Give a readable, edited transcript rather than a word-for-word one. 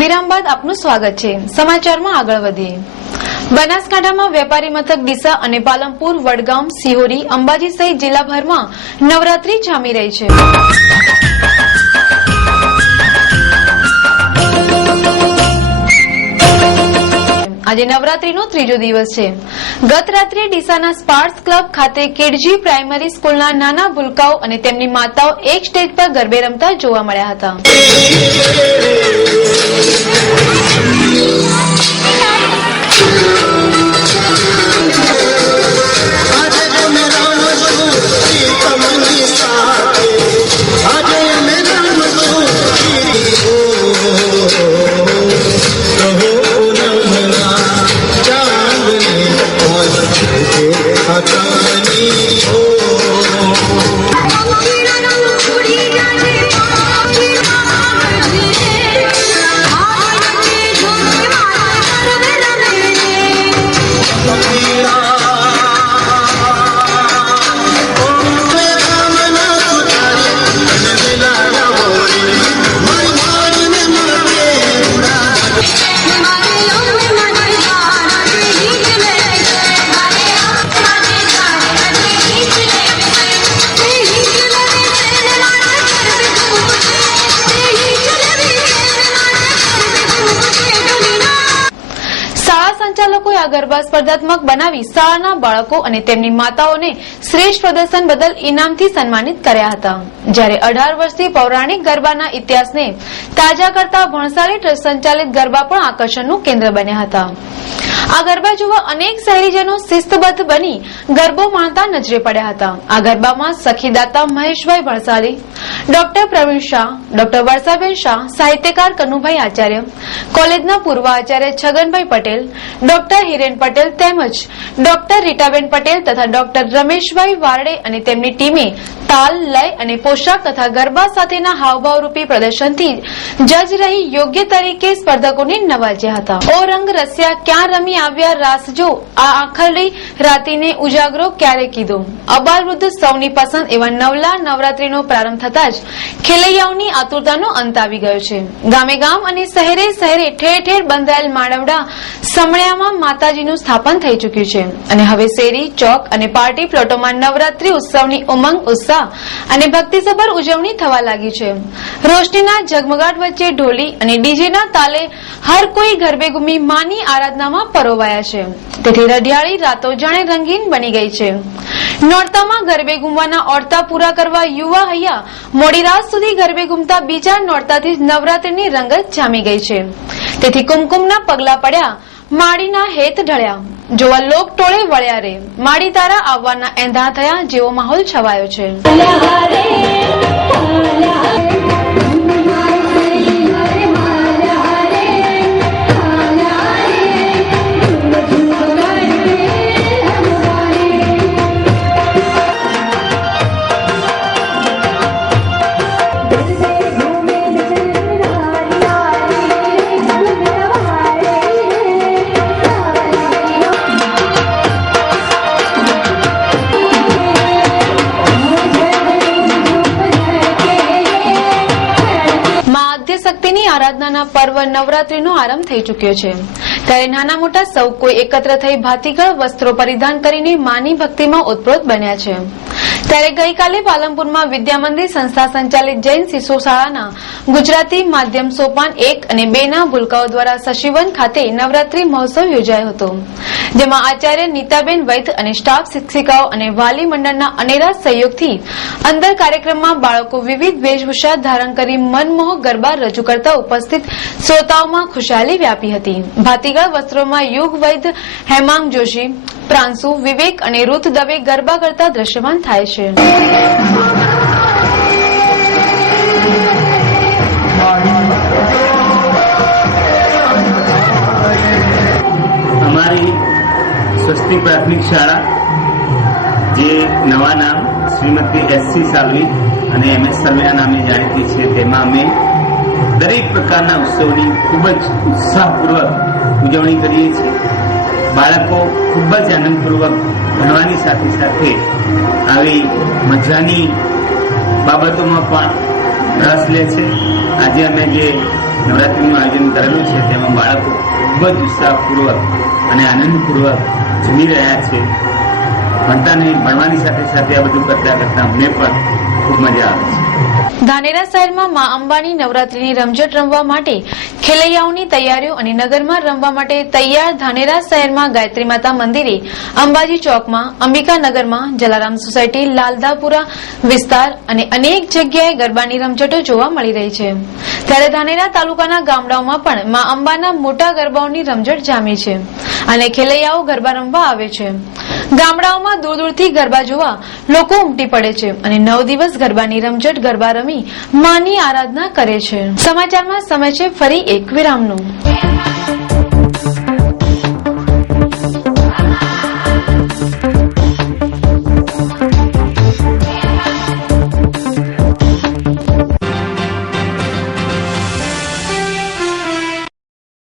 વિરામ બાદ આપનું સ્વાગત છે। સમાચારમાં આગળ વધીએ। બનાસકાંઠામાં વેપારી મથક ડીસા અને પાલનપુર, વડગામ, સિહોરી, અંબાજી સહિત જિલ્લાભરમાં નવરાત્રી જામી રહી છે। આજે નવરાત્રીનો ત્રીજો દિવસ છે। ગત રાત્રે ડીસાના સ્પાર્ક્સ ક્લબ ખાતે કેડજી પ્રાઇમરી સ્કૂલના નાના ભૂલકાઓ અને તેમની માતાઓ એક સ્ટેજ પર ગરબે રમતા જોવા મળ્યા હતા। સંચાલકોએ આ ગરબા સ્પર્ધાત્મક બનાવી શાળાના બાળકો અને તેમની માતાઓને શ્રેષ્ઠ પ્રદર્શન બદલ ઇનામથી સન્માનિત કર્યા હતા। જ્યારે 18 વર્ષથી પૌરાણિક ગરબાના ઇતિહાસને તાજા કરતા ભણસાલી ટ્રસ્ટ સંચાલિત ગરબા પણ આકર્ષણનું કેન્દ્ર બન્યા હતા। આ ગરબા જોવા અનેક શહેરીજનો શિસ્તબદ્ધ બની ગરબો માણતા નજરે પડ્યા હતા। આ ગરબામાં સખીદાતા મહેશભાઈ ભણસાલી, ડોક્ટર પ્રવીણ શાહ, ડોક્ટર વર્ષાબેન શાહ, સાહિત્યકાર કનુભાઈ આચાર્ય, કોલેજના પૂર્વ આચાર્ય છગનભાઈ પટેલ, ડોક્ટર હિરેન પટેલ તેમજ ડોક્ટર રીટાબેન પટેલ તથા ડોક્ટર રમેશભાઈ વારડે અને તેમની ટીમે તાલ, લય અને પોશાક તથા ગરબા સાથેના હાવભાવરૂપી પ્રદર્શનથી જજ રહી યોગ્ય તરીકે સ્પર્ધકોને નવાજ્યા હતા। ઓ રંગ રસ્યા ક્યાં રમી આવ્યા રાસ જો, આ આખરી રાતીને ઉજાગરો ક્યારે કીધો, અબાલ વૃદ્ધ સૌની પસંદ એવા નવલા નવરાત્રીનો પ્રારંભ થતા જ ખેલૈયાઓની આતુરતાનો અંત આવી ગયો છે। ગામે ગામ અને શહેરે શહેરે ઠેર ઠેર બંધાયેલ માળવડા સમળિયામાં માતાજીનું સ્થાપન થઈ ચૂક્યું છે અને હવે શેરી, ચોક અને પાર્ટી પ્લોટોમાં નવરાત્રી ઉત્સવની ઉમંગ, ઉત્સાહ અને ભક્તિસભર ઉજવણી થવા લાગી છે। રોશનીના ઝગમગાટ વચ્ચે ઢોલી અને ડીજેના તાલે હર કોઈ ગરબે ઘૂમી માની આરાધનામાં પરોવાયા છે। તેથી રઢિયાળી રાતો જાણે રંગીન બની ગઈ છે। નોરતામાં ગરબે ઘૂમવાના ઓરતા પૂરા કરવા યુવા હૈયા મોડી રાત સુધી ગરબે ઘૂમતા બીજા નોરતાથી જ નવરાત્રીની રંગત જામી ગઈ છે। તેથી કુમકુમના પગલા પડ્યા, માળીના હેત ઢળ્યા, જોવા લોક ટોળે વળ્યા રે, માળી તારા આવવાના એંધાણ થયા જેવો માહોલ છવાયો છે। શક્તિની આરાધનાના પર્વ નવરાત્રીનો આરંભ થઈ ચૂક્યો છે। ત્યારે નાના મોટા સૌ કોઈ એકત્ર થઈ ભાતીગળ વસ્ત્રો પરિધાન કરીને માની ભક્તિમાં ઓતપ્રોત બન્યા છે। ત્યારે ગઈકાલે પાલનપુરમાં વિદ્યા મંદિર સંસ્થા સંચાલિત જૈન શિશુ શાળાના ગુજરાતી માધ્યમ સોપાન 1 અને 2 ના ભૂલકાઓ દ્વારા સશીવન ખાતે નવરાત્રી મહોત્સવ યોજાયો હતો, જેમાં આચાર્ય નીતાબેન વૈદ્ય અને સ્ટાફ શિક્ષિકાઓ અને વાલી મંડળના અનેરા સહયોગથી અંદર કાર્યક્રમમાં બાળકો વિવિધ વેશભૂષા ધારણ કરી મનમોહક ગરબા રજૂ કરતા ઉપસ્થિત શ્રોતાઓમાં ખુશાલી વ્યાપી હતી। ભાતીગળ વસ્ત્રોમાં યુગ વૈદ્ય, હેમાંગ જોશી, પ્રાંશુ, વિવેક અને રૂથ દવે ગરબા કરતા દ્રશ્યમાન થાય છે। અમારી સ્વસ્તિ પ્રાથમિક શાળા જે નવા નામ શ્રીમતી એસસી સાલવી અને એમએસ સલવિયા નામે જાણીતી છે, તેમાં અમે દરેક પ્રકારના ઉત્સવની ખૂબ જ ઉત્સાહપૂર્વક ઉજવણી કરીએ છીએ। બાળકો ખૂબ જ આનંદપૂર્વક ભણવાની સાથે સાથે આવી મજાની બાબતોમાં પણ રસ લે છે. આજે અમે જે નવરાત્રીનું આયોજન કરેલું છે તેમાં બાળકો ખૂબ જ ઉત્સાહપૂર્વક અને આનંદપૂર્વક ઝૂમી રહ્યા છે. ભણવાની સાથે સાથે આ બધું કરતા કરતા અમને પણ ખૂબ મજા આવે છે. ધાનેરા શહેરમાં મા અંબાની નવરાત્રીની રમઝટ રમવા માટે ખેલૈયાઓની તૈયારીઓ અને નગરમાં રમવા માટે તૈયાર. ધાનેરા શહેરમાં ગાયત્રી માતા મંદિરે, અંબાજી ચોકમાં, અંબિકાનગરમાં, જલારામ સોસાયટી, લાલધાપુરા વિસ્તાર અને અનેક જગ્યાએ ગરબાની રમઝટો જોવા મળી રહી છે. ત્યારે ધાનેરા તાલુકાના ગામડાઓમાં પણ મા અંબાના મોટા ગરબાઓની રમઝટ જામી છે અને ખેલૈયાઓ ગરબા રમવા આવે છે. ગામડાઓમાં દૂર દૂરથી ગરબા જોવા લોકો ઉમટી પડે છે અને 9 દિવસ ગરબાની રમઝટ ગરબા રમી માની આરાધના કરે છે. સમાચારમાં સમય છે ફરી એક વિરામનો.